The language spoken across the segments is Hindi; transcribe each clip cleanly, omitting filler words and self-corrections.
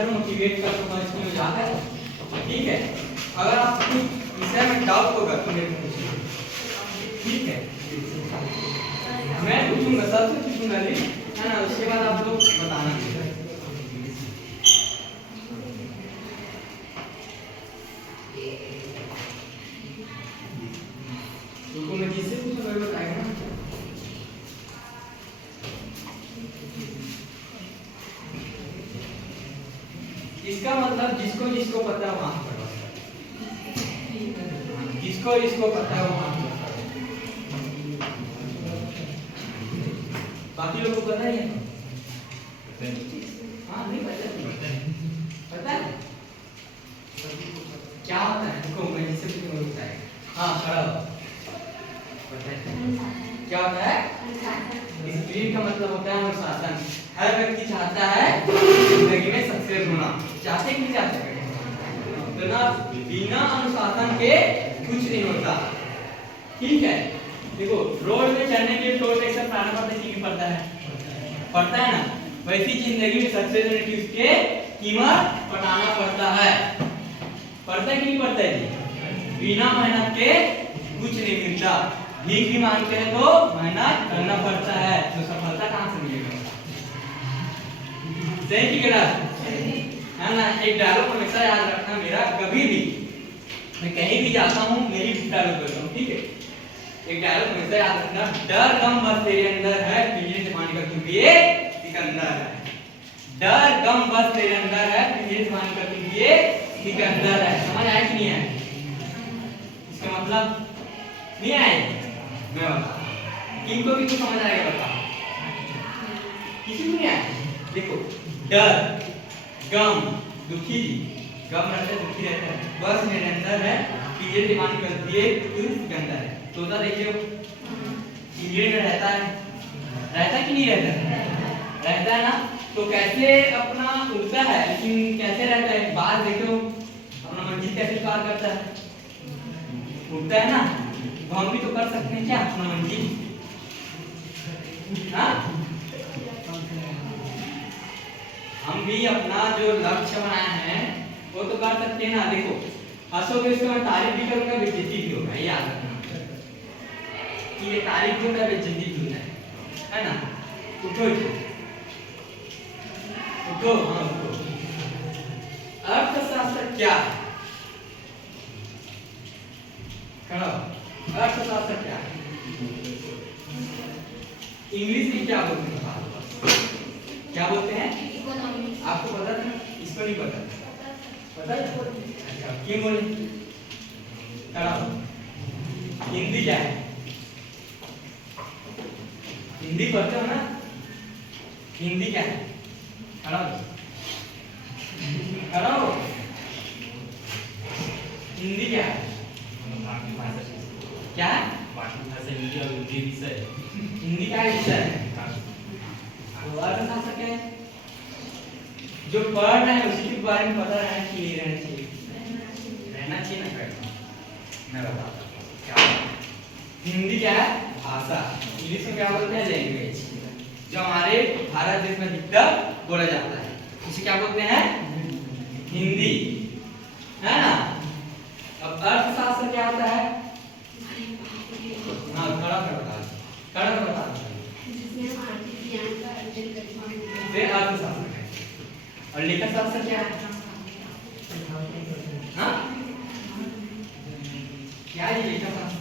करूँ, मोटिवेट कर सकूँ इसमें मजाक है। ठीक है, अगर आप विषय में डाउट होगा तो मेरे को पूछिए। ठीक है, मैं पूछूंगा, सबसे पूछूंगा है ना, उसके बाद आप लोग बताना। तो मैं जिससे पूछूं वही बताएगा ना। इसका मतलब जिसको जिसको पता है वहां पर, जिसको जिसको पता है वहां पर, बाकी लोगों को पता ही है। हाँ नहीं पता है क्या होता है, देखो मैं जिससे पूछूंगा बताएगा। हाँ खड़ा हो, पता है क्या होता है? डिसिप्लिन का मतलब होता है अनुशासन। हर व्यक्ति चाहता है जिंदगी में सक्सेस होना, चाहते कि नहीं चाहते? तो ना बिना अनुशासन के कुछ नहीं होता। ठीक है, देखो रोड में चलने के लिए टोल टैक्स भरना पड़ता है कि पड़ता है? पड़ता है ना। वैसी जिंदगी में सक्सेस होने की उसके कीमत पटाना पड़ता है। पड़ता है कि नहीं पड़ता है जी? बिना मेहनत के कुछ नहीं मिलता। भीख भी मांगते हैं तो मेहनत करना पड़ता है, तो सफलता कहाँ से मिलेगा? सही की गलत है ना। एक डायलॉग हमेशा याद रखना मेरा, कभी भी मैं कहीं भी जाता हूँ मेरी डायलॉग करता हूँ। ठीक है, एक डायलॉग हमेशा याद रखना, डर गम बस तेरे अंदर है, पिंजरे से बाहर निकल क्योंकि ये सिकंदर है। डर गम बस तेरे अंदर है, पिंजरे से बाहर निकल क्योंकि ये सिकंदर है। समझ आया कि नहीं आया? इसका मतलब नहीं आया? मैं बता, किनको भी कुछ समझ आएगा बता? किसी को नहीं आया? देखो डर गम, दुखी जी, गम रहता है दुखी रहता है, बस मेरे अंदर है, पिंजरे से बाहर निकलती है क्योंकि सिकंदर है। तोता देखिए पिंजरे में रहता है, रहता कि नहीं रहता? रहता है ना। तो कैसे अपना उड़ता है, लेकिन कैसे रहता है? बाहर देखो अपना मंजिल कैसे पार करता है? उड़ता है ना। तो हम भी तो कर सकते हैं क्या अपना मंजिल? हाँ, हम भी अपना जो लक्ष्य बनाए हैं वो तो कर सकते हैं ना। देखो हंसोगे उसका मैं तारीफ भी करूंगा, बेइज्जती भी होगा, याद रखना कि ये तारीफ भी होता है, बेइज्जती भी होता है ना। उठो उठो, हाँ उठो। अर्थशास्त्र क्या है? अर्थशास्त्र क्या है? इंग्लिश में क्या बोलते हैं? क्या बोलते हैं? आपको पता था? इसको नहीं पता? पता है? अच्छा क्यों बोले? हिंदी क्या है? हिंदी पढ़ते हो ना? हिंदी क्या है? खड़ा हो। हिंदी क्या है? क्या है? हिंदी और हिंदी विषय। हिंदी का विषय है। तो अर्थशास्त्र क्या है? जो पढ़ रहे हैं उसी के बारे में पता रहना चाहिए, नहीं रहना चाहिए? रहना चाहिए ना। मैं बताता हूँ क्या हिंदी क्या है? भाषा। इंग्लिश में क्या बोलते हैं? लैंग्वेज। जो हमारे भारत देश में अधिकतर बोला जाता है इसे क्या बोलते हैं? हिंदी, है ना। अब अर्थशास्त्र क्या होता है? हाँ खड़ा कर बता, फिर अर्थशास्त्र है। और लेखा शास्त्र क्या है? हाँ क्या है लेखा शास्त्र?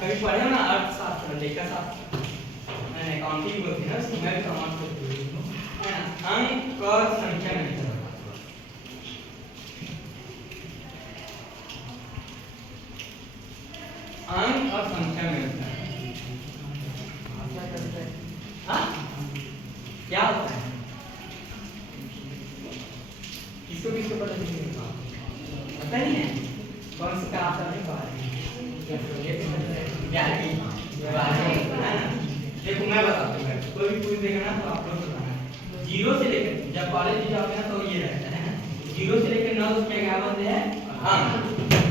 कभी पढ़े हो ना अर्थशास्त्र, लेखा शास्त्र, अकाउंटिंग बोलते हैं उसको, मैं भी समाज है ना। अंक और संख्या में अंक और संख्या में होता है। हाँ क्या होता है? किसको किसको पता नहीं है? पता नहीं है? कौन सी क्लास में पढ़ा है? देखो मैं बताता हूँ, कोई भी पूछ देगा ना तो आप लोग बताना। जीरो से लेकर जब कॉलेज में जाओगे ना तो ये रहता है, जीरो से लेकर 9 तक क्या बोलते हैं? अंक।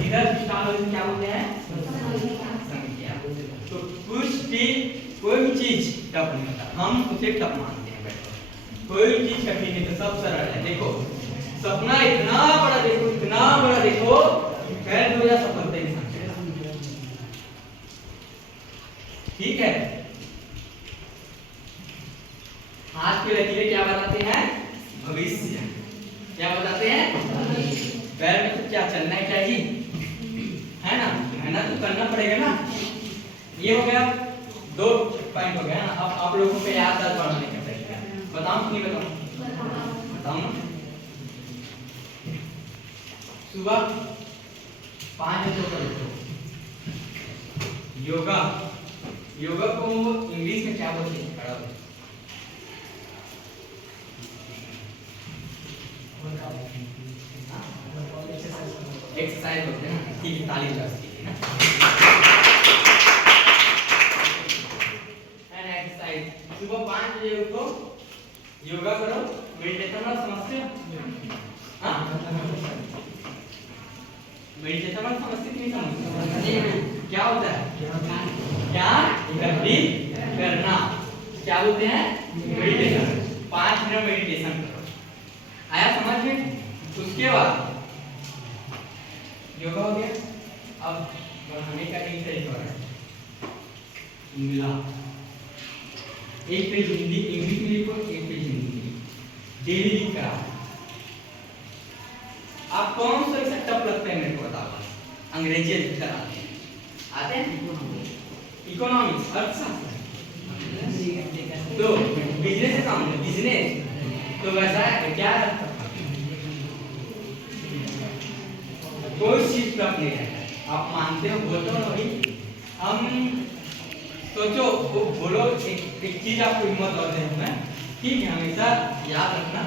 इधर स्टार्ट हो क्या बोलते हैं संख्या। तो कुछ भी कोई भी चीज टफ नहीं होता, हम उसे टफ मानते हैं। बैठो, कोई भी चीज कठिन नहीं तो सब सरल है। देखो सपना इतना बड़ा देखो, इतना बड़ा देखो, खैर हो या सफलता इंसान। ठीक है, हाथ पे लकीरें क्या बताते हैं? भविष्य। क्या बताते हैं? पैर में तो क्या चलना चाहिए, है ना? मेहनत तो करना पड़ेगा ना। ये हो गया, 2 पॉइंट हो गया ना। अब आप लोगों को याददाश्त बढ़ाने का तरीका बताऊं कि नहीं बताऊं? बताऊं ना। सुबह 5 बजे करो योगा। योगा को इंग्लिश में क्या बोलते हैं? खड़ा हो। एक्सरसाइज बोलते हैं ना। ठीक है, ताली बजा सकते हैं ना। एंड एक्सरसाइज सुबह 5 बजे उठो, योगा करो, मेडिटेशन वाला समझते हो? हाँ, मेडिटेशन वाला समझते कि नहीं समझते? क्या होता है? क्या इकट्ठी करना, क्या बोलते हैं? मेडिटेशन। 5 मिनट मेडिटेशन करो, आया समझ में? उसके बाद योगा हो गया। अब बढ़ाने का एक तरीका है, मिला एक पेज हिंदी इंग्लिश में लिखो, एक पेज हिंदी में डेली लिख कर आओ। आप कौन सा ऐसा टफ लगता है मेरे को बताओ? अंग्रेजी लिखकर आते हैं इकोनॉमिक्स, अर्थशास्त्र, तो बिजनेस अकाउंट, बिजनेस तो वैसा है क्या? कोई चीज टफ नहीं है, आप मानते हो? बोलते हो ना भाई, हम सोचो वो बोलो, एक चीज आपको हिम्मत और दें मैं, ठीक है? हमेशा याद रखना,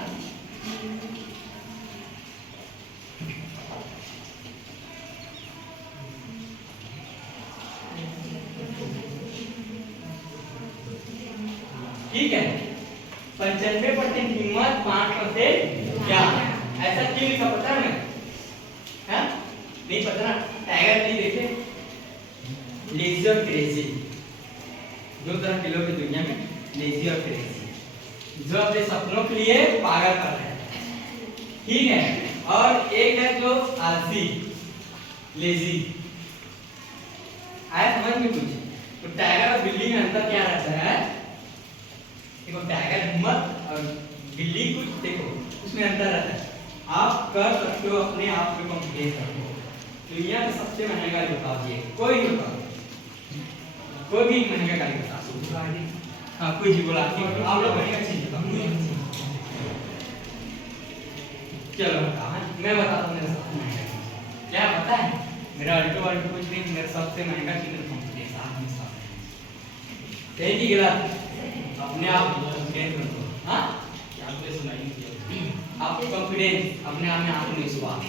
ठीक है? 95% हिम्मत, 5% क्या? ऐसा क्यों लिखा पता है? मैं नहीं पता ना। टाइगर नहीं देखे, लेजी और क्रेजी, 2 तरह के लोग हैं दुनिया में, लेजी और क्रेजी, जो अपने सपनों के लिए पागल कर रहे हैं, ठीक है? और एक है जो आलसी, लेजी। आया समझ में कुछ? तो टाइगर और बिल्ली में अंतर क्या रहता है? देखो टाइगर हिम्मत और बिल्ली कुछ देखो उसमें अंतर रहता है। आप कर सकते हो, अपने आप पे कॉन्फिडेंस रखो। दुनिया का सबसे महंगा गाड़ी बता दिए, कोई भी बता, कोई भी महंगा गाड़ी बता दो। हाँ कोई जी बोला कि आप लोग महंगा चीज बताओ, चलो बताओ। मैं बताता हूँ मेरा सबसे महंगा चीज क्या पता है? मेरा अल्टो वाल्टो कुछ नहीं, मेरा सबसे महंगा चीज कॉन्फिडेंस, आत्मविश्वास। सही कि गलत? अपने आप कॉन्फिडेंस रखो। हाँ क्या आपने सुनाई? आपको कॉन्फिडेंस, अपने आप में आत्मविश्वास,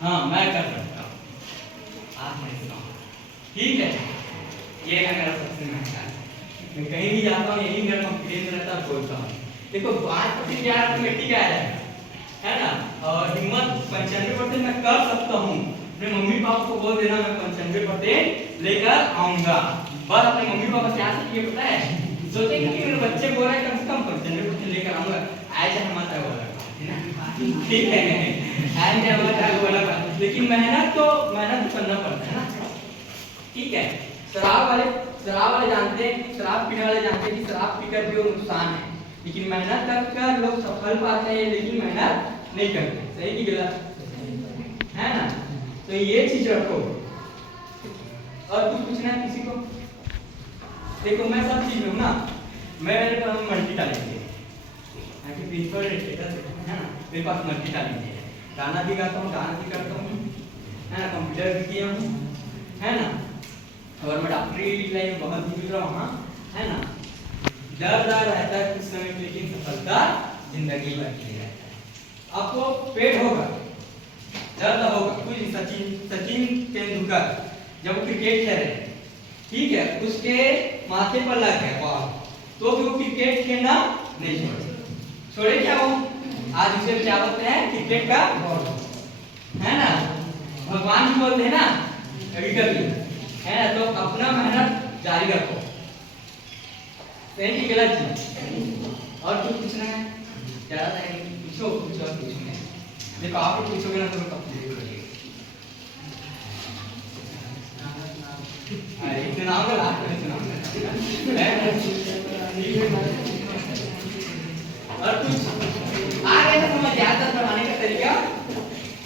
हाँ मैं कर सकता हूँ, आत्मविश्वास, ठीक है? ये है मेरा सबसे महंगा। मैं कहीं भी जाता हूँ यही मेरा कॉन्फिडेंस रहता है, बोलता हूँ। देखो 5% क्या कमेटी का है ना, और हिम्मत 95% मैं कर सकता हूँ। अपने मम्मी पापा को बोल देना मैं 95% लेकर आऊंगा। बस अपने मम्मी पापा क्या चाहिए पता है? सोचेंगे कि मेरे बच्चे बोल रहे हैं कम से कम 95% लेकर आऊंगा, ऐसे हमारा बोला है ना, ठीक है? ऐसे हमारा बोला, लेकिन मेहनत तो करना पड़ता है ना, ठीक है? शराब वाले जानते हैं कि शराब पीने वाले जानते हैं कि शराब पीकर भी वो नुकसान है, लेकिन मेहनत कर लोग सफल पाते हैं, लेकिन मेहनत नहीं करते। सही कि गलत है ना? तो ये चीज रखो। और कुछ पूछना है किसी को? देखो मैं सब चीज में ना, मैं मल्टी टैलेंटेड है ना, मेरे पास मल्टी टैलेंटेड है, गाना भी गाता हूँ, डांस भी करता हूँ, है ना, कंप्यूटर भी किया हूँ, है ना, और मैं डॉक्टरी लाइन में बहुत ही गुजरा वहाँ, है ना। डर रहता है कुछ समय, लेकिन सफलता जिंदगी भर के लिए रहता है। आपको पेट होगा, दर्द होगा। कुछ सचिन तेंदुलकर जब वो क्रिकेट खेल रहे, ठीक है, उसके माथे पर लग गया बॉल, तो भी वो क्रिकेट खेलना नहीं छोड़े क्या वो? आज उसे क्या बोलते हैं? क्रिकेट का बॉल, है ना। भगवान भी बोलते हैं ना कभी कभी, है ना, तो अपना मेहनत जारी रखो। सही कि गलत जी? और कुछ पूछना है? ज्यादा नहीं, पूछो कुछ और पूछना है। देखो आप ही पूछोगे ना तो मैं कब पूछूंगा। अरे इतना नाम का लास्ट में सुनाऊंगा। और कुछ आ गया ना समझ आता बनाने का तरीका?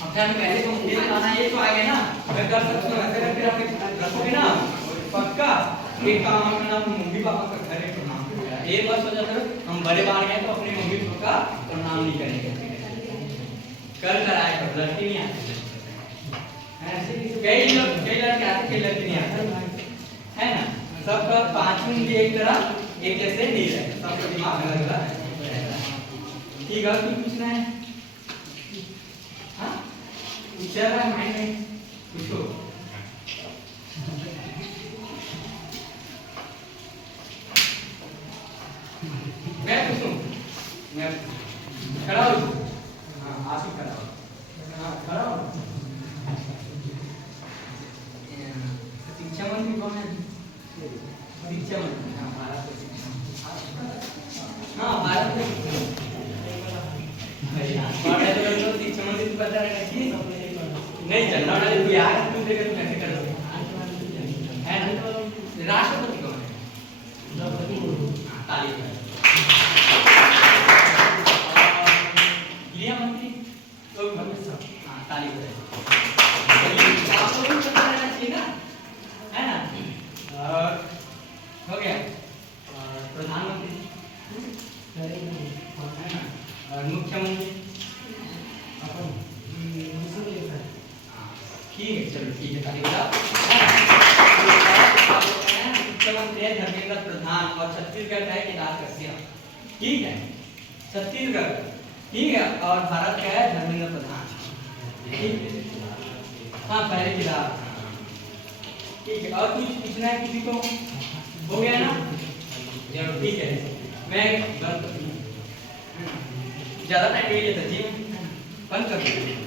अपने में कैसे को मुंडी बनाना ये तो आ गया ना। अगर कर सकते हो ऐसे करके आप रखोगे ना पक्का एक काम करना, मम्मी पापा का घर है प्रणाम करेगा। एक बार सोचा करो हम बड़े बाहर गए तो अपने मम्मी पापा का प्रणाम नहीं करेंगे। कर आए पर लड़की नहीं आती ऐसे कई लड़के आते कई लड़के नहीं आते, है ना। सबका पांचवीं भी एक तरह एक जैसे नहीं रहता, सबका दिमाग अलग अलग है। ठीक है, कुछ पूछना है? हाँ चल रहा है माइंड में पूछो। मैं पूछूं? मैं खड़ा हो? हाँ आप ही खड़ा हो। हाँ खड़ा हो। शिक्षा मंत्री कौन है? शिक्षा मंत्री, हाँ भारत के शिक्षा, हाँ भारत के शिक्षा मंत्री पता है कि नहीं चलना वाले तू यार तू देखा तू कैसे कर है ना। राष्ट्रपति कौन है? ताली बजाओ। गृह मंत्री तो हाँ ताली बजाओ। आपको भी पता रहना चाहिए ना, है ना। और हो गया प्रधानमंत्री, है ना, और मुख्यमंत्री ठीक है, चलो ठीक है ताली बजाओ। मुख्यमंत्री है धर्मेंद्र प्रधान और छत्तीसगढ़ का है केदार कश्यप, ठीक है छत्तीसगढ़, ठीक है। और भारत का है धर्मेंद्र प्रधान, ठीक है हाँ पहले केदार, ठीक है। और कुछ पूछना है किसी को? हो गया ना, चलो ठीक है। मैं ज्यादा टाइम नहीं लेता जी, बंद कर दो।